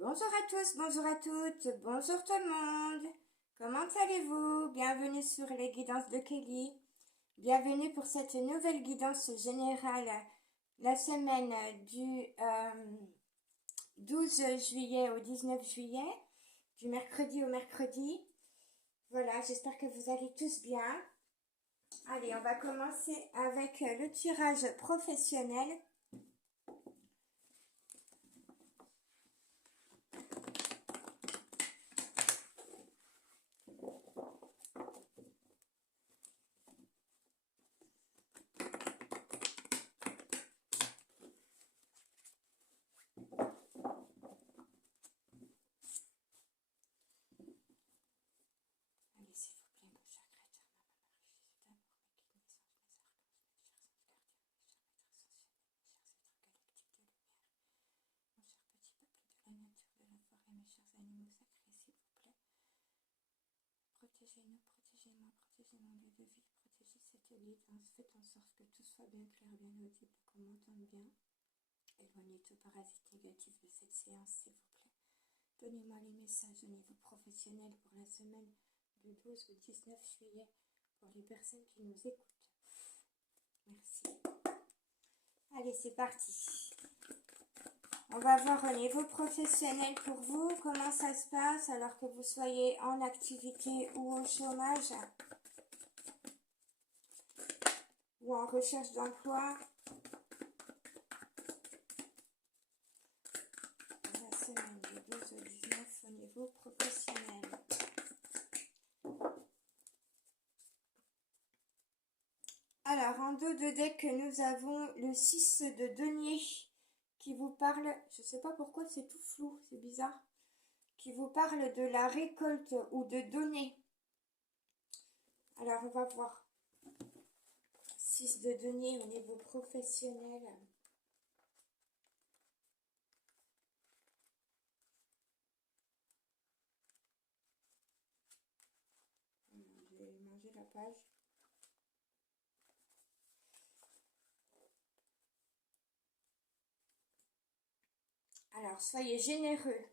Bonjour à tous, bonjour à toutes, bonjour tout le monde. Comment allez-vous? Bienvenue sur les guidances de Kelly. Bienvenue pour cette nouvelle guidance générale, la semaine du 12 juillet au 19 juillet, du mercredi au mercredi. Voilà, j'espère que vous allez tous bien. Allez, on va commencer avec le tirage professionnel. Allez, s'il vous plaît, mon cher créateur, maman Marie, Jésus d'amour, mes guides, mes anges, mes archanges, mes chers anges gardiens, mes chers maîtres ascensionnés, mes chers êtres galactiques de lumière, mon cher petit peuple de la nature, de la forêt, mes chers animaux sacrés, s'il vous plaît. Protégez-nous, protégez-moi, protégez mon lieu de vie, protégez cette guidance, faites en sorte que tout soit bien clair, bien audible, qu'on m'entende bien. Éloignez tout parasite négatif de cette séance, s'il vous plaît. Donnez-moi les messages au niveau professionnel pour la semaine du 12 au 19 juillet pour les personnes qui nous écoutent. Merci. Allez, c'est parti. On va voir au niveau professionnel pour vous, comment ça se passe alors que vous soyez en activité ou au chômage ou en recherche d'emploi. La semaine du 12 au 19 au niveau professionnel. Alors, en dos de deck, nous avons le 6 de denier qui vous parle, je ne sais pas pourquoi c'est tout flou, c'est bizarre, qui vous parle de la récolte ou de donner. Alors, on va voir. 6 de denier au niveau professionnel. J'ai mangé la page. Alors, soyez généreux.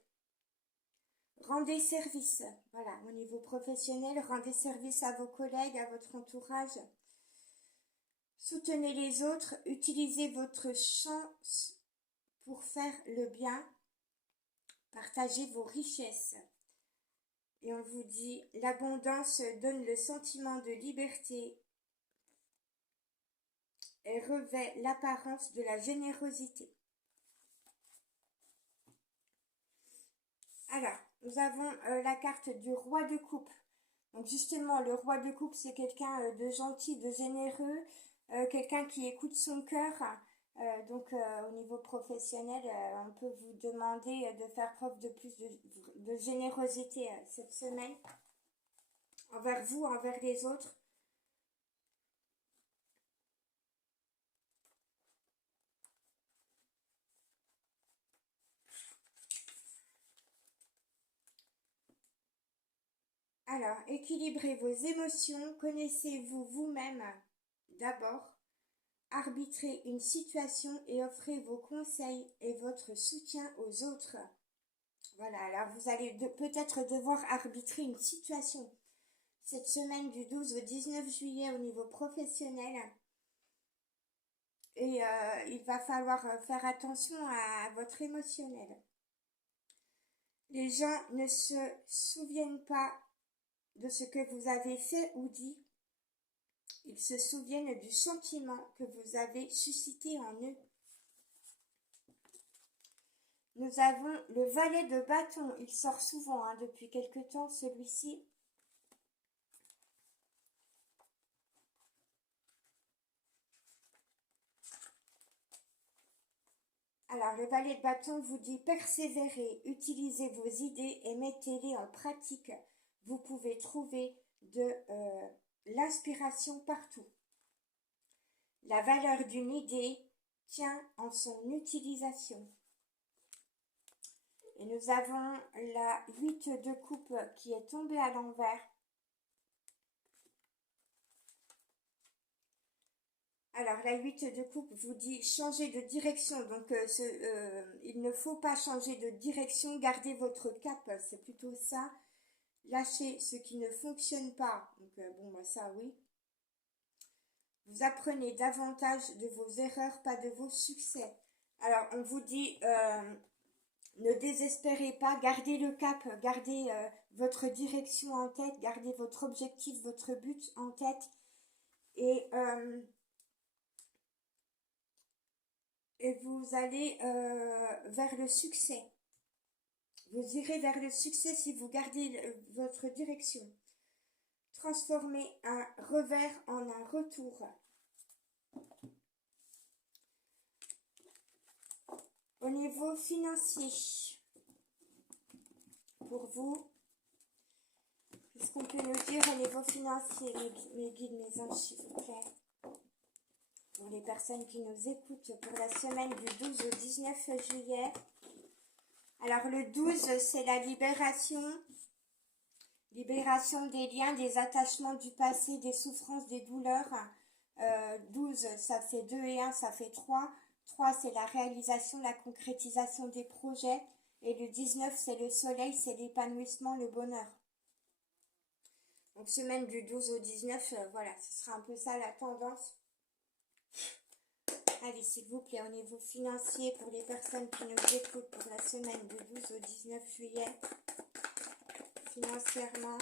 Rendez service. Voilà, au niveau professionnel, rendez service à vos collègues, à votre entourage. Soutenez les autres. Utilisez votre chance pour faire le bien. Partagez vos richesses. Et on vous dit, l'abondance donne le sentiment de liberté et revêt l'apparence de la générosité. Alors, nous avons la carte du roi de coupe. Donc justement, le roi de coupe, c'est quelqu'un de gentil, de généreux, quelqu'un qui écoute son cœur. Donc au niveau professionnel, on peut vous demander de faire preuve de plus de générosité cette semaine envers vous, envers les autres. Alors, équilibrez vos émotions, connaissez-vous vous-même d'abord, arbitrez une situation et offrez vos conseils et votre soutien aux autres. Voilà, alors vous allez peut-être devoir arbitrer une situation cette semaine du 12 au 19 juillet au niveau professionnel. Et il va falloir faire attention à votre émotionnel. Les gens ne se souviennent pas de ce que vous avez fait ou dit. Ils se souviennent du sentiment que vous avez suscité en eux. Nous avons le valet de bâton. Il sort souvent depuis quelque temps, celui-ci. Alors, le valet de bâton vous dit persévérez, utilisez vos idées et mettez-les en pratique. Vous pouvez trouver de l'inspiration partout. La valeur d'une idée tient en son utilisation. Et nous avons la 8 de coupe qui est tombée à l'envers. Alors, la 8 de coupe vous dit changer de direction. Donc, il ne faut pas changer de direction. Gardez votre cap. C'est plutôt ça. Lâchez ce qui ne fonctionne pas. Donc, bon, bah, ça, oui. Vous apprenez davantage de vos erreurs, pas de vos succès. Alors, on vous dit, ne désespérez pas. Gardez le cap. Gardez votre direction en tête. Gardez votre objectif, votre but en tête. Et vous allez vers le succès. Vous irez vers le succès si vous gardez votre direction. Transformez un revers en un retour. Au niveau financier, pour vous, qu'est-ce qu'on peut nous dire au niveau financier, mes guides, mes anges, s'il vous plaît? Pour les personnes qui nous écoutent pour la semaine du 12 au 19 juillet. Alors le 12, c'est la libération. Libération des liens, des attachements du passé, des souffrances, des douleurs. 12, ça fait 2 et 1, ça fait 3. 3, c'est la réalisation, la concrétisation des projets. Et le 19, c'est le soleil, c'est l'épanouissement, le bonheur. Donc semaine du 12 au 19, voilà, ce sera un peu ça la tendance. Allez, s'il vous plaît, au niveau financier, pour les personnes qui nous écoutent pour la semaine du 12 au 19 juillet, financièrement.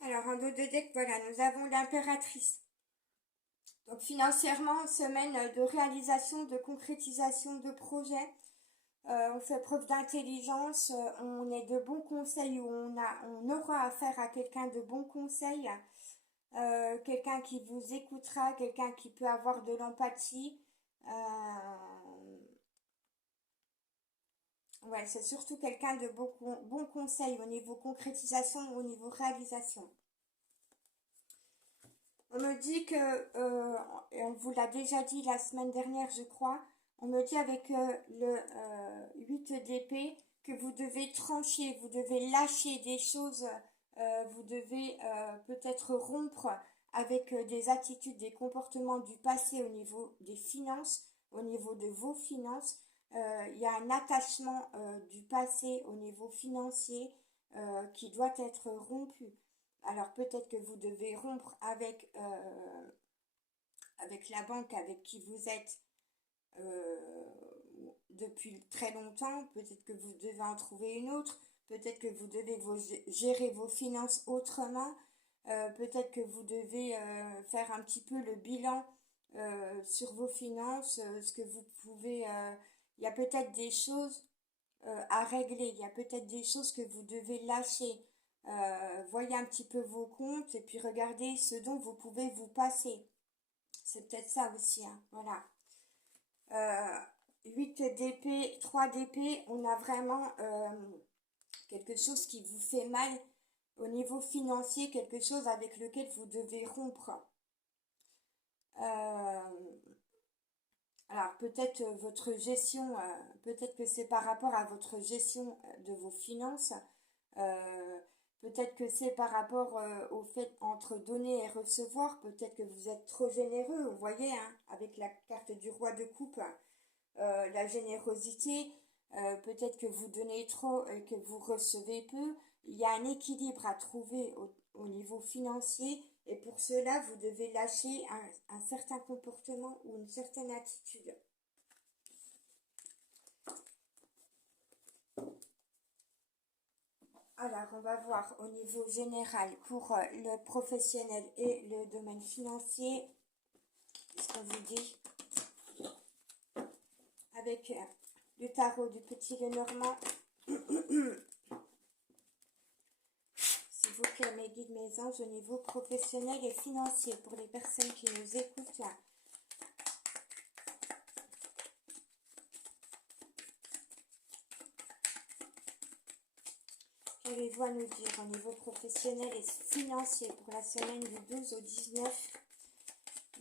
Alors, en dos de deck, voilà, nous avons l'impératrice. Donc, financièrement, semaine de réalisation, de concrétisation de projets. On fait preuve d'intelligence, on est de bons conseils, on aura affaire à quelqu'un de bons conseils, quelqu'un qui vous écoutera, quelqu'un qui peut avoir de l'empathie. Ouais, c'est surtout quelqu'un de bons conseils au niveau concrétisation, au niveau réalisation. On me dit que, et on vous l'a déjà dit la semaine dernière, je crois, on me dit avec le 8 d'épée que vous devez trancher, vous devez lâcher des choses, vous devez peut-être rompre avec des attitudes, des comportements du passé au niveau des finances, au niveau de vos finances. Il y a un attachement du passé au niveau financier qui doit être rompu. Alors peut-être que vous devez rompre avec la banque avec qui vous êtes depuis très longtemps. Peut-être que vous devez en trouver une autre. Peut-être que vous devez gérer vos finances autrement. Peut-être que vous devez faire un petit peu le bilan sur vos finances, ce que vous pouvez... il y a peut-être des choses à régler. Il y a peut-être des choses que vous devez lâcher. Voyez un petit peu vos comptes et puis regardez ce dont vous pouvez vous passer. C'est peut-être ça aussi, hein, voilà. 8 d'épée, 3 d'épée, on a vraiment quelque chose qui vous fait mal au niveau financier, quelque chose avec lequel vous devez rompre. Alors peut-être votre gestion, peut-être que c'est par rapport à votre gestion de vos finances. Peut-être que c'est par rapport au fait entre donner et recevoir. Peut-être que vous êtes trop généreux, vous voyez, hein, avec la carte du roi de coupe, la générosité. Peut-être que vous donnez trop et que vous recevez peu. Il y a un équilibre à trouver au niveau financier et pour cela, vous devez lâcher un certain comportement ou une certaine attitude. Alors, on va voir au niveau général pour le professionnel et le domaine financier. Qu'est-ce qu'on vous dit? Avec le tarot du Petit Lenormand. S'il vous plaît, mes guides, mes anges, au niveau professionnel et financier pour les personnes qui nous écoutent. Qu'avez-vous à nous dire au niveau professionnel et financier pour la semaine du 12 au 19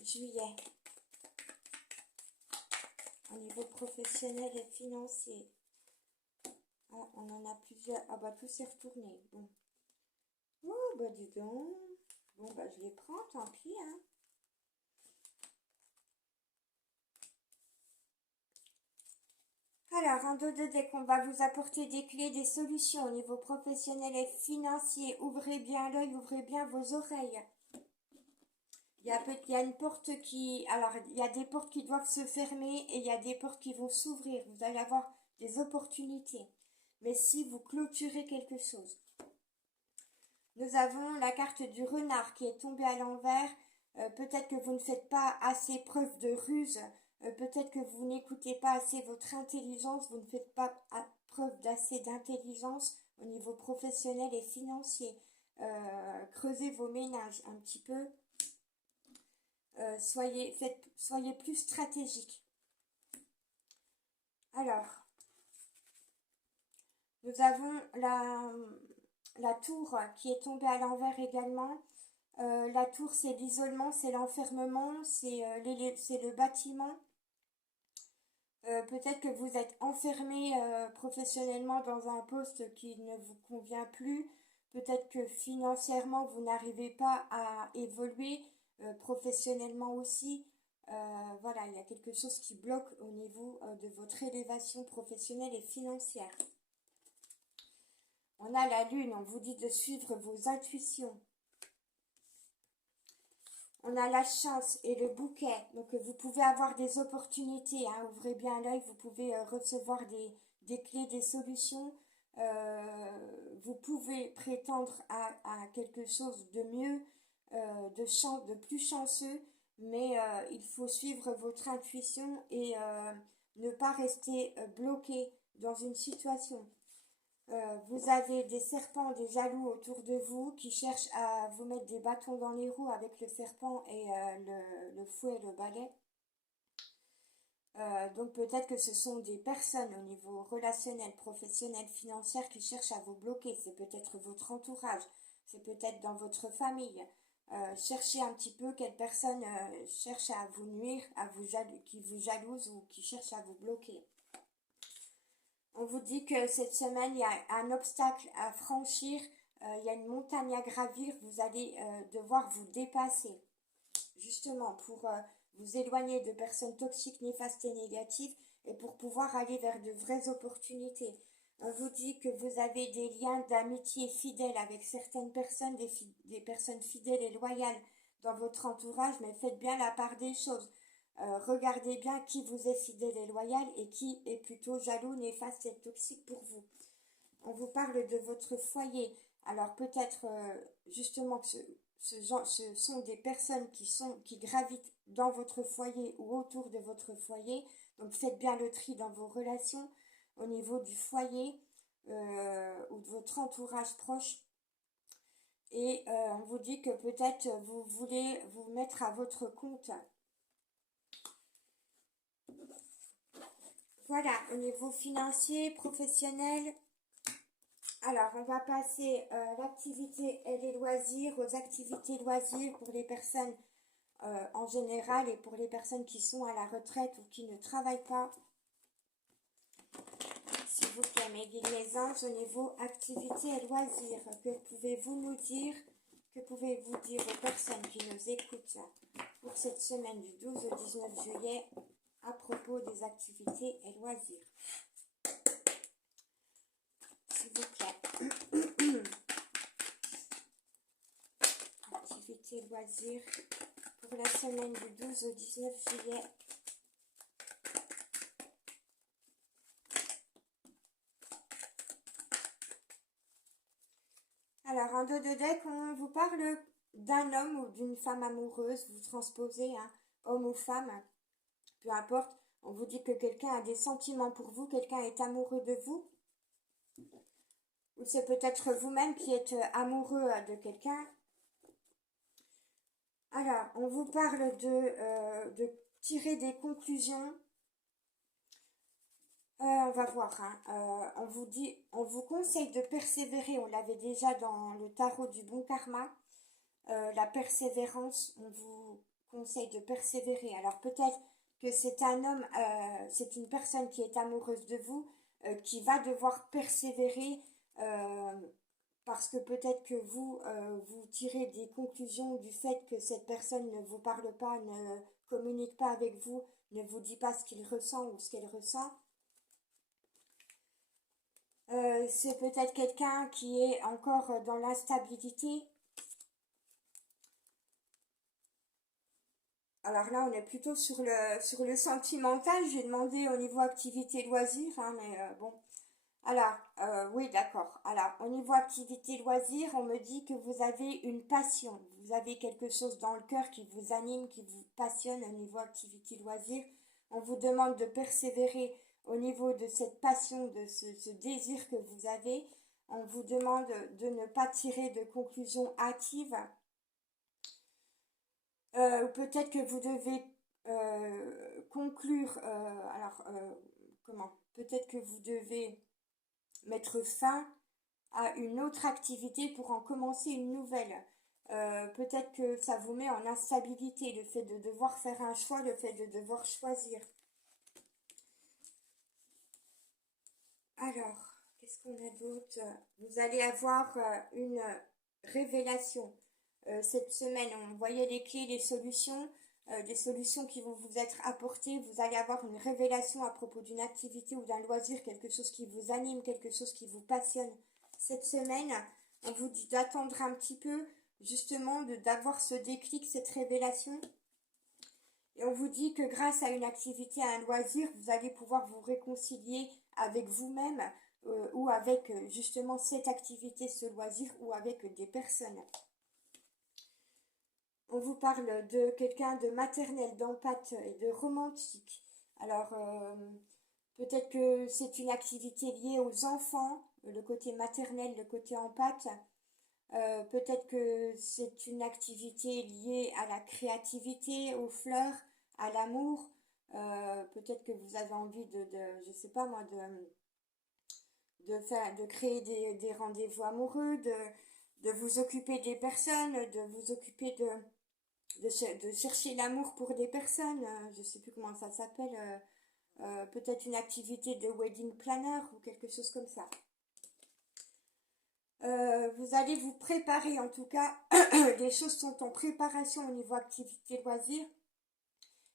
juillet? Au niveau professionnel et financier. Ah, on en a plusieurs. Ah bah tout s'est retourné. Bon. Oh bah dis donc. Bon bah je les prends, tant pis, hein. Alors, un dos de deck, on va vous apporter des clés, des solutions au niveau professionnel et financier. Ouvrez bien l'œil, ouvrez bien vos oreilles. Il y a une porte qui... Alors, il y a des portes qui doivent se fermer et il y a des portes qui vont s'ouvrir. Vous allez avoir des opportunités. Mais si vous clôturez quelque chose. Nous avons la carte du renard qui est tombée à l'envers. Peut-être que vous ne faites pas assez preuve de ruse. Peut-être que vous n'écoutez pas assez votre intelligence. Vous ne faites pas preuve d'assez d'intelligence au niveau professionnel et financier. Creusez vos ménages un petit peu. Soyez plus stratégique. Alors, nous avons la tour qui est tombée à l'envers également. La tour, c'est l'isolement, c'est l'enfermement, c'est le bâtiment. Peut-être que vous êtes enfermé professionnellement dans un poste qui ne vous convient plus. Peut-être que financièrement, vous n'arrivez pas à évoluer professionnellement aussi. Voilà, il y a quelque chose qui bloque au niveau de votre élévation professionnelle et financière. On a la lune, on vous dit de suivre vos intuitions. On a la chance et le bouquet, donc vous pouvez avoir des opportunités, hein, ouvrez bien l'œil, vous pouvez recevoir des clés, des solutions, vous pouvez prétendre à quelque chose de mieux, de plus chanceux, mais il faut suivre votre intuition et ne pas rester bloqué dans une situation. Vous avez des serpents, des jaloux autour de vous qui cherchent à vous mettre des bâtons dans les roues avec le serpent et le fouet et le balai. Donc peut-être que ce sont des personnes au niveau relationnel, professionnel, financier qui cherchent à vous bloquer. C'est peut-être votre entourage, c'est peut-être dans votre famille. Cherchez un petit peu quelle personne cherche à vous nuire, qui vous jalouse ou qui cherche à vous bloquer. On vous dit que cette semaine, il y a un obstacle à franchir, il y a une montagne à gravir, vous allez devoir vous dépasser, justement, pour vous éloigner de personnes toxiques, néfastes et négatives, et pour pouvoir aller vers de vraies opportunités. On vous dit que vous avez des liens d'amitié fidèles avec certaines personnes, des personnes fidèles et loyales dans votre entourage, mais faites bien la part des choses. Regardez bien qui vous est fidèle et loyal et qui est plutôt jaloux, néfaste et toxique pour vous. On vous parle de votre foyer. Alors peut-être justement que ce sont des personnes qui gravitent dans votre foyer ou autour de votre foyer. Donc faites bien le tri dans vos relations au niveau du foyer ou de votre entourage proche. Et on vous dit que peut-être vous voulez vous mettre à votre compte. Voilà, au niveau financier, professionnel. Alors, on va passer à l'activité et les loisirs, aux activités loisirs pour les personnes en général et pour les personnes qui sont à la retraite ou qui ne travaillent pas. S'il vous plaît, mes guides, mes anges, au niveau activité et loisirs, que pouvez-vous nous dire, que pouvez-vous dire aux personnes qui nous écoutent pour cette semaine du 12 au 19 juillet à propos des activités et loisirs? S'il vous plaît. Activités et loisirs pour la semaine du 12 au 19 juillet. Alors, un dos de deck, on vous parle d'un homme ou d'une femme amoureuse, vous transposez, hein, homme ou femme, peu importe. On vous dit que quelqu'un a des sentiments pour vous, quelqu'un est amoureux de vous. Ou c'est peut-être vous-même qui êtes amoureux de quelqu'un. Alors, on vous parle de tirer des conclusions. On va voir, hein. On vous conseille de persévérer. On l'avait déjà dans le tarot du bon karma. La persévérance, on vous conseille de persévérer. Alors peut-être que c'est un homme, c'est une personne qui est amoureuse de vous, qui va devoir persévérer parce que peut-être que vous, vous tirez des conclusions du fait que cette personne ne vous parle pas, ne communique pas avec vous, ne vous dit pas ce qu'il ressent ou ce qu'elle ressent. C'est peut-être quelqu'un qui est encore dans l'instabilité. Alors là, on est plutôt sur le sentimental. J'ai demandé au niveau activité loisir, hein, mais bon. Alors, oui, d'accord. Alors, au niveau activité loisir, on me dit que vous avez une passion. Vous avez quelque chose dans le cœur qui vous anime, qui vous passionne au niveau activité loisir. On vous demande de persévérer au niveau de cette passion, de ce désir que vous avez. On vous demande de ne pas tirer de conclusions hâtives. Ou peut-être que vous devez conclure. Comment? Peut-être que vous devez mettre fin à une autre activité pour en commencer une nouvelle. Peut-être que ça vous met en instabilité, le fait de devoir faire un choix, le fait de devoir choisir. Alors, qu'est-ce qu'on a d'autre? Vous allez avoir une révélation. Cette semaine, on voyait les clés, les solutions, des solutions qui vont vous être apportées. Vous allez avoir une révélation à propos d'une activité ou d'un loisir, quelque chose qui vous anime, quelque chose qui vous passionne. Cette semaine, on vous dit d'attendre un petit peu, justement, d'avoir ce déclic, cette révélation. Et on vous dit que grâce à une activité, à un loisir, vous allez pouvoir vous réconcilier avec vous-même ou avec justement cette activité, ce loisir ou avec des personnes. On vous parle de quelqu'un de maternel, d'empathe et de romantique. Alors, peut-être que c'est une activité liée aux enfants, le côté maternel, le côté empathe. Peut-être que c'est une activité liée à la créativité, aux fleurs, à l'amour. Peut-être que vous avez envie je sais pas moi, de créer des rendez-vous amoureux, de vous occuper des personnes, de vous occuper de chercher l'amour pour des personnes. Je sais plus comment ça s'appelle. Peut-être une activité de wedding planner ou quelque chose comme ça. Vous allez vous préparer, en tout cas, les choses sont en préparation au niveau activité loisir,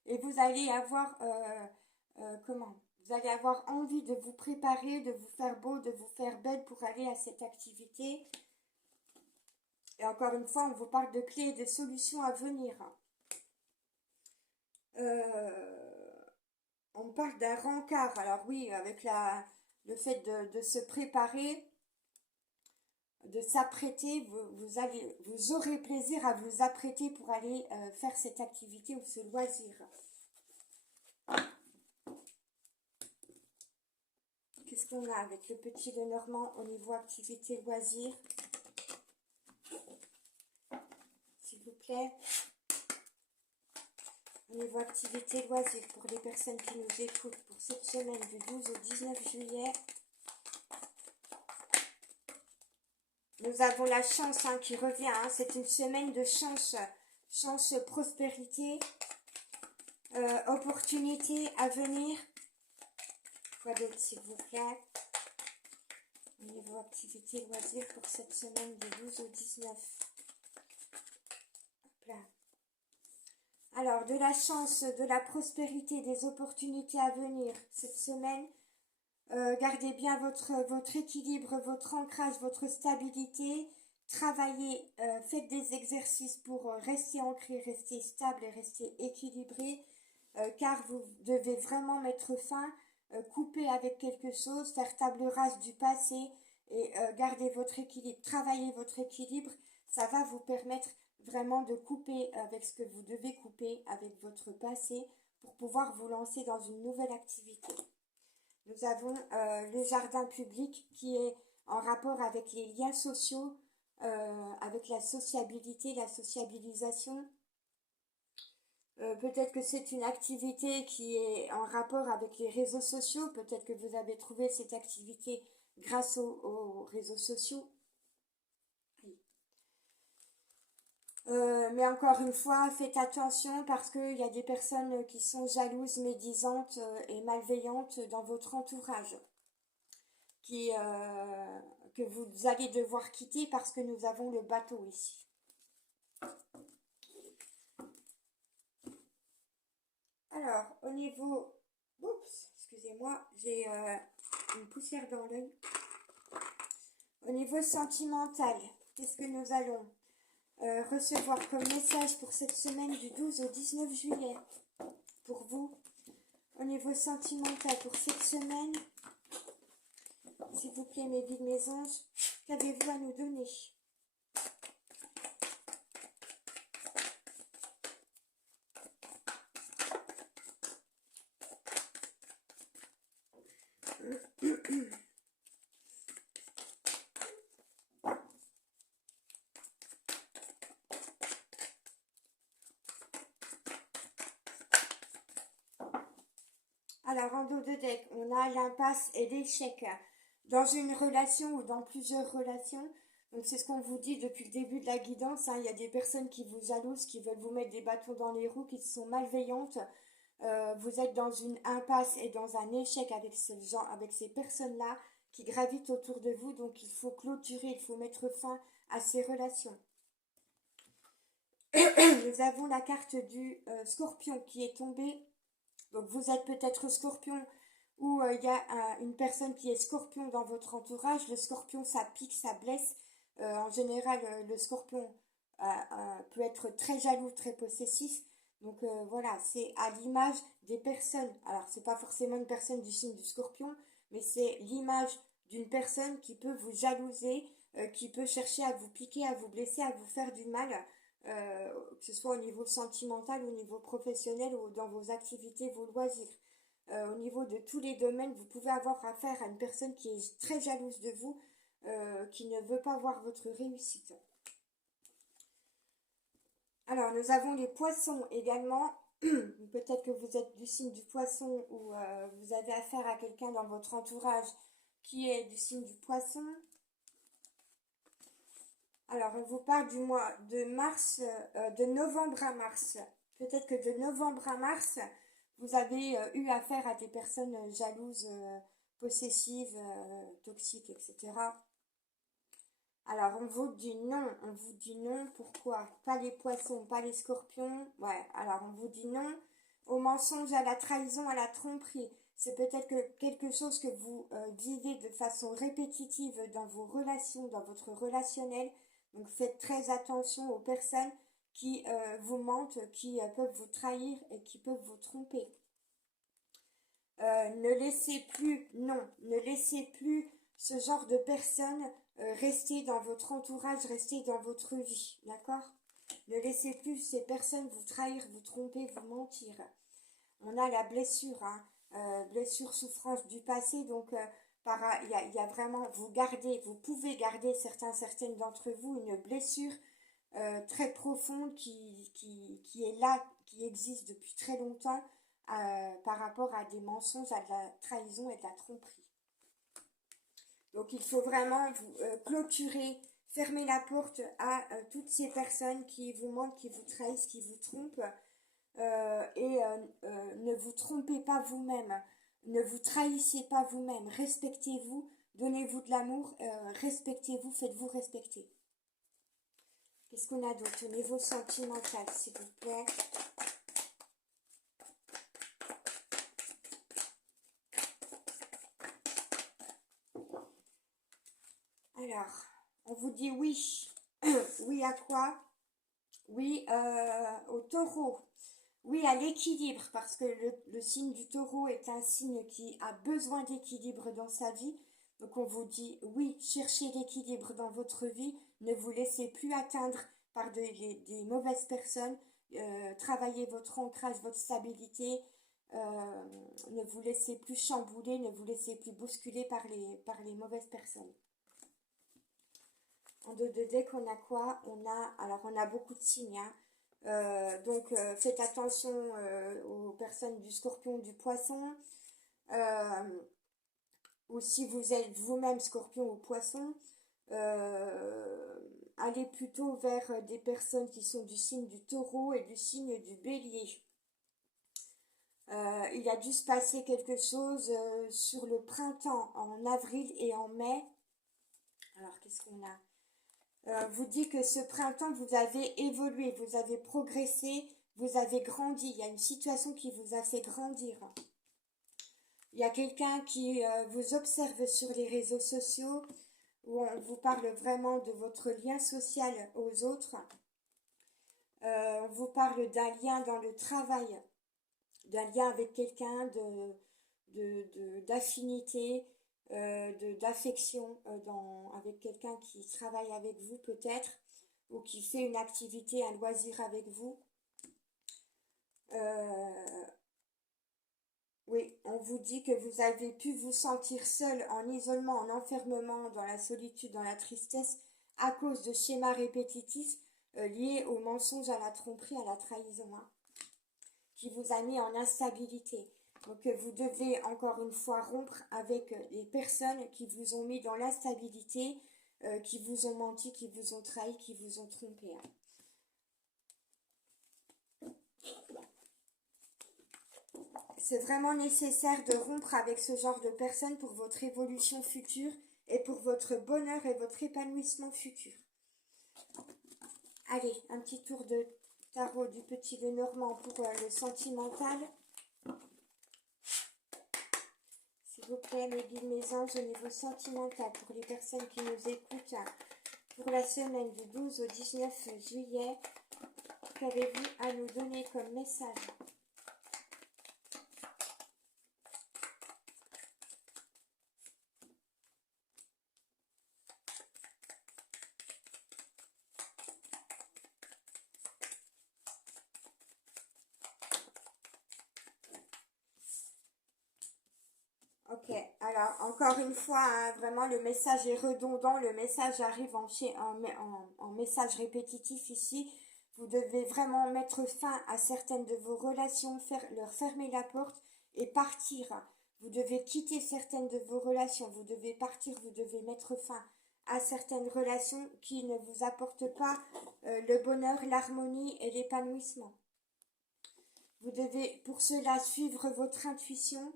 et vous allez avoir, vous allez avoir envie de vous préparer, de vous faire beau, de vous faire belle pour aller à cette activité. Et encore une fois, on vous parle de clés et de solutions à venir. On parle d'un rencard. Alors oui, avec le fait de se préparer, de s'apprêter, vous aurez plaisir à vous apprêter pour aller faire cette activité ou ce loisir. Qu'est-ce qu'on a avec le petit Lenormand au niveau activité loisir? S'il vous plaît. Au niveau activité loisir pour les personnes qui nous écoutent pour cette semaine du 12 au 19 juillet. Nous avons la chance qui revient. C'est une semaine de chance. Chance, prospérité, opportunité à venir. Quoi d'autre, s'il vous plaît? Au niveau activité loisir pour cette semaine du 12 au 19. Hop là. Alors, de la chance, de la prospérité, des opportunités à venir cette semaine. Gardez bien votre équilibre, votre ancrage, votre stabilité. Travaillez, faites des exercices pour rester ancré, rester stable et rester équilibré. Car vous devez vraiment mettre fin, couper avec quelque chose, faire table rase du passé et garder votre équilibre. Travailler votre équilibre, ça va vous permettre vraiment de couper avec ce que vous devez couper avec votre passé pour pouvoir vous lancer dans une nouvelle activité. Nous avons le jardin public qui est en rapport avec les liens sociaux, avec la sociabilité, la sociabilisation. Peut-être que c'est une activité qui est en rapport avec les réseaux sociaux. Peut-être que vous avez trouvé cette activité grâce aux réseaux sociaux. Mais encore une fois, faites attention parce qu'il y a des personnes qui sont jalouses, médisantes et malveillantes dans votre entourage. que vous allez devoir quitter parce que nous avons le bateau ici. Alors, au niveau... Oups, excusez-moi, j'ai une poussière dans l'œil. Au niveau sentimental, qu'est-ce que nous allons recevoir comme message pour cette semaine du 12 au 19 juillet pour vous? Au niveau sentimental pour cette semaine, s'il vous plaît, mes guides, mes anges, qu'avez-vous à nous donner? Alors, en dos de deck, on a l'impasse et l'échec dans une relation ou dans plusieurs relations. Donc, c'est ce qu'on vous dit depuis le début de la guidance, hein. Il y a des personnes qui vous jalousent, qui veulent vous mettre des bâtons dans les roues, qui sont malveillantes. Vous êtes dans une impasse et dans un échec avec avec ces personnes-là qui gravitent autour de vous. Donc, il faut clôturer, il faut mettre fin à ces relations. Nous avons la carte du Scorpion qui est tombée. Donc vous êtes peut-être Scorpion ou il y a une personne qui est Scorpion dans votre entourage. Le Scorpion, ça pique, ça blesse. En général, le Scorpion peut être très jaloux, très possessif. Donc voilà, c'est à l'image des personnes. Alors, c'est pas forcément une personne du signe du Scorpion, mais c'est l'image d'une personne qui peut vous jalouser, qui peut chercher à vous piquer, à vous blesser, à vous faire du mal. Que ce soit au niveau sentimental, au niveau professionnel ou dans vos activités, vos loisirs. Au niveau de tous les domaines, vous pouvez avoir affaire à une personne qui est très jalouse de vous, qui ne veut pas voir votre réussite. Alors, nous avons les poissons également. Peut-être que vous êtes du signe du poisson ou vous avez affaire à quelqu'un dans votre entourage qui est du signe du poisson. Alors, on vous parle du mois de mars, de novembre à mars. Peut-être que de novembre à mars, vous avez eu affaire à des personnes jalouses, possessives, toxiques, etc. Alors, on vous dit non. On vous dit non. Pourquoi? Pas les poissons, pas les scorpions. Ouais, alors on vous dit non au mensonge, à la trahison, à la tromperie. C'est peut-être que quelque chose que vous vivez de façon répétitive dans vos relations, dans votre relationnel. Donc faites très attention aux personnes qui vous mentent, qui peuvent vous trahir et qui peuvent vous tromper. Ne laissez plus, non, ne laissez plus ce genre de personnes rester dans votre entourage, rester dans votre vie, d'accord? Ne laissez plus ces personnes vous trahir, vous tromper, vous mentir. On a la blessure, hein, blessure, souffrance du passé, donc il y a vraiment, vous pouvez garder certaines d'entre vous une blessure très profonde qui est là, qui existe depuis très longtemps par rapport à des mensonges, à de la trahison et de la tromperie. Donc il faut vraiment vous clôturer, fermer la porte à toutes ces personnes qui vous mentent, qui vous trahissent, qui vous trompent. Ne vous trompez pas vous-même, ne vous trahissez pas vous-même, respectez-vous, donnez-vous de l'amour, respectez-vous, faites-vous respecter. Qu'est-ce qu'on a d'autre au niveau sentimental, s'il vous plaît? Alors, on vous dit oui. Oui à quoi? Oui au taureau. Oui à l'équilibre, parce que le signe du taureau est un signe qui a besoin d'équilibre dans sa vie. Donc on vous dit oui, cherchez l'équilibre dans votre vie, ne vous laissez plus atteindre par des mauvaises personnes, travaillez votre ancrage, votre stabilité, ne vous laissez plus chambouler, ne vous laissez plus bousculer par les mauvaises personnes. En dos de deck, on a quoi? On a beaucoup de signes, hein. Donc faites attention aux personnes du scorpion, du poisson, ou si vous êtes vous-même scorpion ou poisson, allez plutôt vers des personnes qui sont du signe du taureau et du signe du bélier. Il a dû se passer quelque chose sur le printemps, en avril et en mai. Alors, qu'est-ce qu'on a? Vous dit que ce printemps, vous avez évolué, vous avez progressé, vous avez grandi. Il y a une situation qui vous a fait grandir. Il y a quelqu'un qui vous observe sur les réseaux sociaux, où on vous parle vraiment de votre lien social aux autres. On vous parle d'un lien dans le travail, d'un lien avec quelqu'un, d'affinité, d'affection avec quelqu'un qui travaille avec vous peut-être, ou qui fait une activité, un loisir avec vous. Oui, on vous dit que vous avez pu vous sentir seul, en isolement, en enfermement, dans la solitude, dans la tristesse, à cause de schémas répétitifs liés au mensonge, à la tromperie, à la trahison, hein, qui vous a mis en instabilité. Donc vous devez encore une fois rompre avec les personnes qui vous ont mis dans l'instabilité, qui vous ont menti, qui vous ont trahi, qui vous ont trompé, hein. C'est vraiment nécessaire de rompre avec ce genre de personnes pour votre évolution future et pour votre bonheur et votre épanouissement futur. Allez, un petit tour de tarot du petit Lenormand pour le sentimental. S'il vous plaît, mes guides, mes anges, au niveau sentimental, pour les personnes qui nous écoutent, pour la semaine du 12 au 19 juillet, qu'avez-vous à nous donner comme message? Ok, alors encore une fois, hein, vraiment le message est redondant, le message arrive en message répétitif ici. Vous devez vraiment mettre fin à certaines de vos relations, leur fermer la porte et partir. Vous devez quitter certaines de vos relations, vous devez partir, vous devez mettre fin à certaines relations qui ne vous apportent pas le bonheur, l'harmonie et l'épanouissement. Vous devez pour cela suivre votre intuition.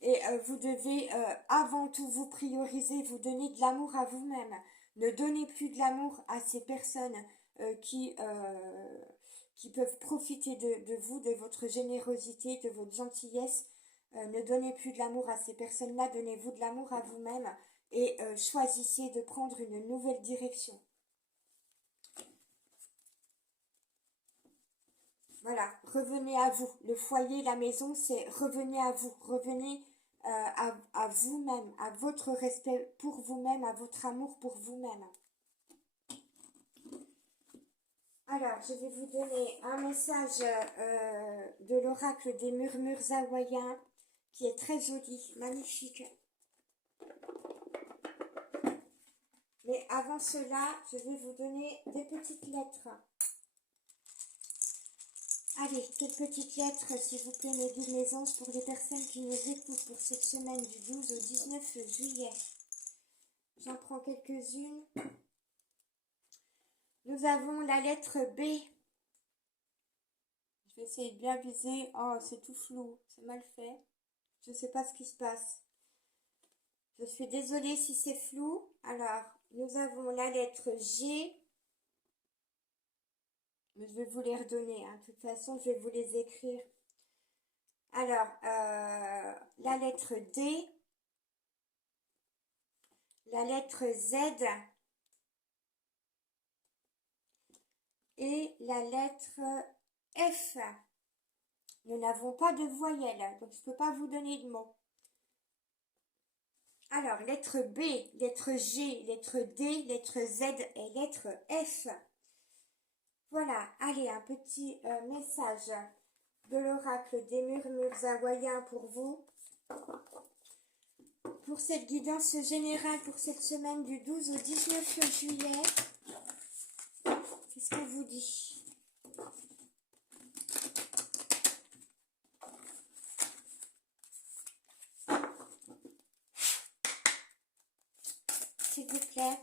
Et vous devez avant tout vous prioriser, vous donner de l'amour à vous-même. Ne donnez plus de l'amour à ces personnes qui peuvent profiter de vous, de votre générosité, de votre gentillesse. Ne donnez plus de l'amour à ces personnes-là, donnez-vous de l'amour à vous-même et choisissez de prendre une nouvelle direction. Voilà, revenez à vous. Le foyer, la maison, c'est revenez à vous. Revenez à vous-même, à votre respect pour vous-même, à votre amour pour vous-même. Alors, je vais vous donner un message de l'oracle des murmures hawaïens qui est très joli, magnifique. Mais avant cela, je vais vous donner des petites lettres. Allez, quelle petite lettre, s'il vous plaît, mes guides, mes anges, pour les personnes qui nous écoutent pour cette semaine du 12 au 19 juillet. J'en prends quelques-unes. Nous avons la lettre B. Je vais essayer de bien viser. Oh, c'est tout flou, c'est mal fait. Je ne sais pas ce qui se passe. Je suis désolée si c'est flou. Alors, nous avons la lettre G. Mais je vais vous les redonner, hein. De toute façon, je vais vous les écrire. Alors, la lettre D, la lettre Z et la lettre F. Nous n'avons pas de voyelle, donc je ne peux pas vous donner de mots. Alors, lettre B, lettre G, lettre D, lettre Z et lettre F. Voilà, allez, un petit message de l'oracle des murmures hawaïens pour vous. Pour cette guidance générale pour cette semaine du 12 au 19 juillet, qu'est-ce qu'on vous dit? S'il vous plaît.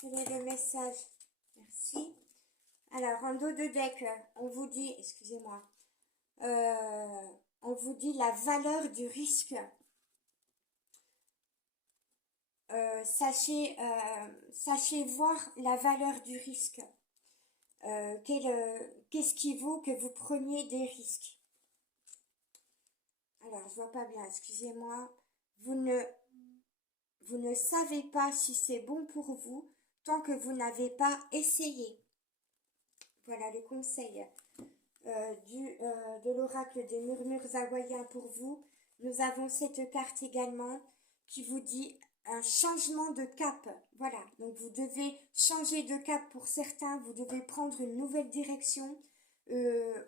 Quel est le message Merci. Alors, en dos de deck, on vous dit, excusez-moi, on vous dit la valeur du risque. Sachez voir la valeur du risque. Qu'est-ce qui vaut que vous preniez des risques? Alors, je vois pas bien, excusez-moi. Vous ne savez pas si c'est bon pour vous tant que vous n'avez pas essayé. Voilà le conseil de l'oracle des murmures hawaïens pour vous. Nous avons cette carte également qui vous dit un changement de cap. Voilà, donc vous devez changer de cap pour certains, vous devez prendre une nouvelle direction.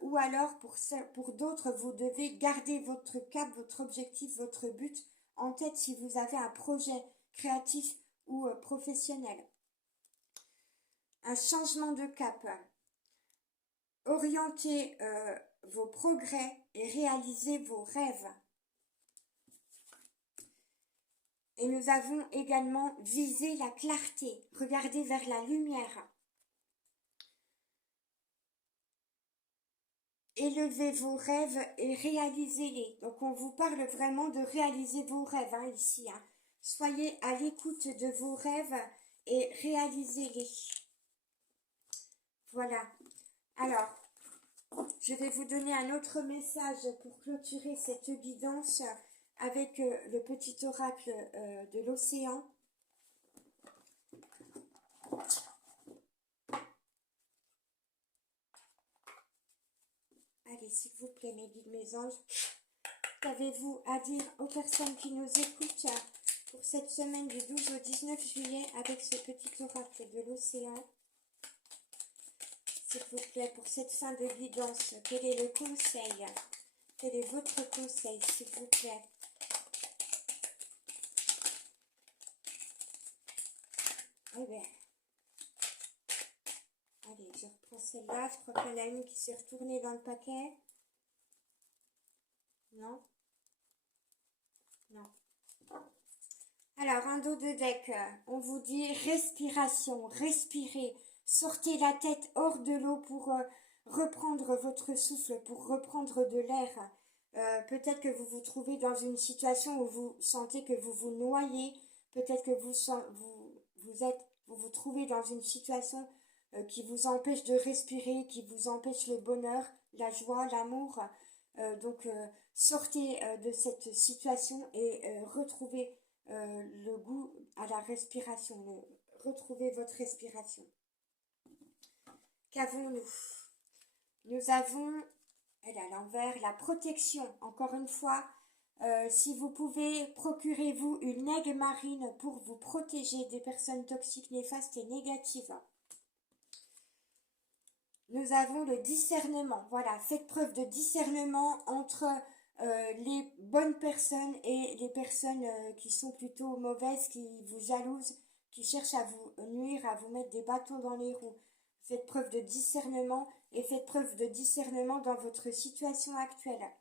Ou alors pour d'autres, vous devez garder votre cap, votre objectif, votre but en tête si vous avez un projet créatif ou professionnel. Un changement de cap. Orientez vos progrès et réalisez vos rêves. Et nous avons également visé la clarté. Regardez vers la lumière. Élevez vos rêves et réalisez-les. Donc on vous parle vraiment de réaliser vos rêves ici. Soyez à l'écoute de vos rêves et réalisez-les. Voilà. Alors, je vais vous donner un autre message pour clôturer cette guidance avec le petit oracle de l'océan. Allez, s'il vous plaît, mes guides, mes anges, qu'avez-vous à dire aux personnes qui nous écoutent pour cette semaine du 12 au 19 juillet avec ce petit oracle de l'océan? S'il vous plaît, pour cette fin de guidance, quel est le conseil? Quel est votre conseil, s'il vous plaît? Eh bien, allez, je reprends celle-là. Je crois qu'il y en a une qui s'est retournée dans le paquet. Non? Non. Alors, un dos de deck, on vous dit respiration, respirez, sortez la tête hors de l'eau pour reprendre votre souffle, pour reprendre de l'air. Peut-être que vous vous trouvez dans une situation où vous sentez que vous vous noyez, peut-être que vous vous trouvez dans une situation qui vous empêche de respirer, qui vous empêche le bonheur, la joie, l'amour. Donc, sortez de cette situation et retrouvez le goût à la respiration. Retrouvez votre respiration. Qu'avons-nous? Nous avons, elle est à l'envers, la protection. Encore une fois, si vous pouvez, procurez-vous une aigue marine pour vous protéger des personnes toxiques, néfastes et négatives. Nous avons le discernement. Voilà, faites preuve de discernement entre les bonnes personnes et les personnes qui sont plutôt mauvaises, qui vous jalousent, qui cherchent à vous nuire, à vous mettre des bâtons dans les roues. Faites preuve de discernement et faites preuve de discernement dans votre situation actuelle.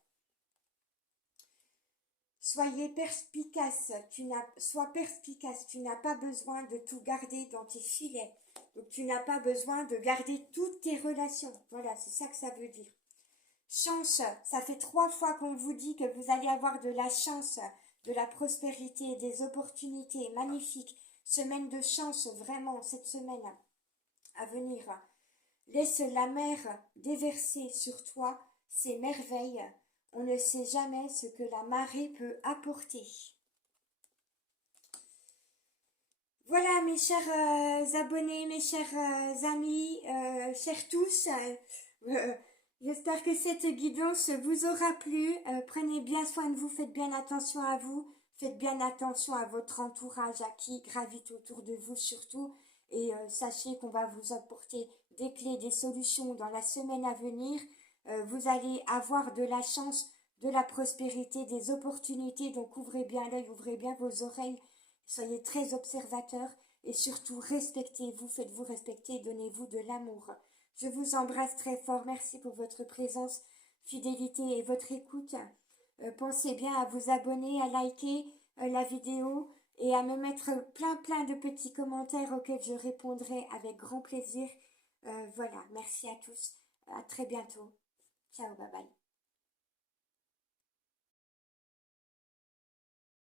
Sois perspicace, tu n'as pas besoin de tout garder dans tes filets. Donc tu n'as pas besoin de garder toutes tes relations. Voilà, c'est ça que ça veut dire. Chance, ça fait 3 fois qu'on vous dit que vous allez avoir de la chance, de la prospérité, des opportunités magnifiques. Semaine de chance, vraiment, cette semaine à venir. Laisse la mer déverser sur toi ses merveilles. On ne sait jamais ce que la marée peut apporter. Voilà mes chers abonnés, mes chers amis, chers tous. J'espère que cette guidance vous aura plu. Prenez bien soin de vous, faites bien attention à vous. Faites bien attention à votre entourage, à qui gravite autour de vous surtout. Et sachez qu'on va vous apporter des clés, des solutions dans la semaine à venir. Vous allez avoir de la chance, de la prospérité, des opportunités. Donc ouvrez bien l'œil, ouvrez bien vos oreilles. Soyez très observateurs et surtout respectez-vous, faites-vous respecter, donnez-vous de l'amour. Je vous embrasse très fort, merci pour votre présence, fidélité et votre écoute. Pensez bien à vous abonner, à liker la vidéo et à me mettre plein de petits commentaires auxquels je répondrai avec grand plaisir. Voilà, merci à tous. À très bientôt. Ciao, bye bye.